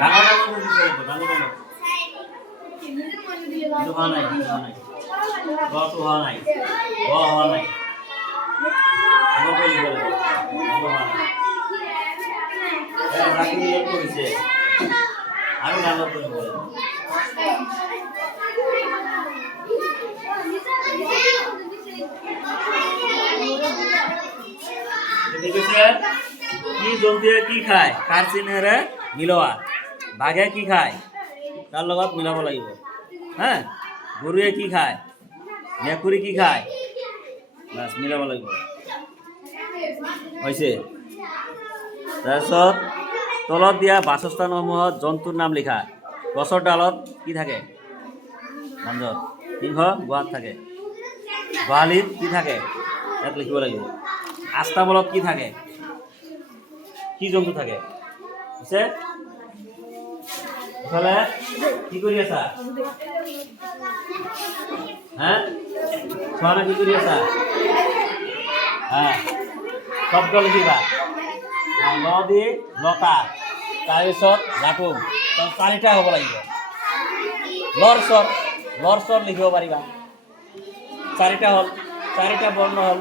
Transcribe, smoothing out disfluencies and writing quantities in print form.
ডাঙৰটা কোনটো দিছে ডাঙৰটা কিন্তু হোৱা নাই গটো হোৱা নাই গ হোৱা নাই ডাঙৰকৈ লিখিব লাগিব হোৱা নাই ৰাখি দিলে কৰিছে আৰু ডাঙৰকৈ লিখিব লাগিব কি জন্তুৱে কি খায় কাৰ চিহ্নেৰে মিলোৱা বাঘে কি খায় তাৰ লগত মিলাব লাগিব হা গৰুৱে কি খায় মেকুৰী কি খায় বাছ মিলাব লাগিব হৈছে তাৰপিছত তলত দিয়া বাসস্থানসমূহত জন্তুৰ নাম লিখা গছৰ ডালত কি থাকে বান্দৰ সিংহ গুহাত থাকে গোহালিত কি থাকে ইয়াত লিখিব লাগিব আস্তাবলত কি থাকে কি জন্তু থাকে বুঝছে ইফালে কি কৰি আছা হ্যাঁ সোয়ানা কি কৰি আছা হ্যাঁ শব্দ লিখিবা নদী লতা তাৰপিছত লাটুম চাৰিটা হ'ব লাগিব লৰ চৰ লিখিব পাৰিবা চাৰিটা হ'ল চাৰিটা বৰ্ণ হ'ল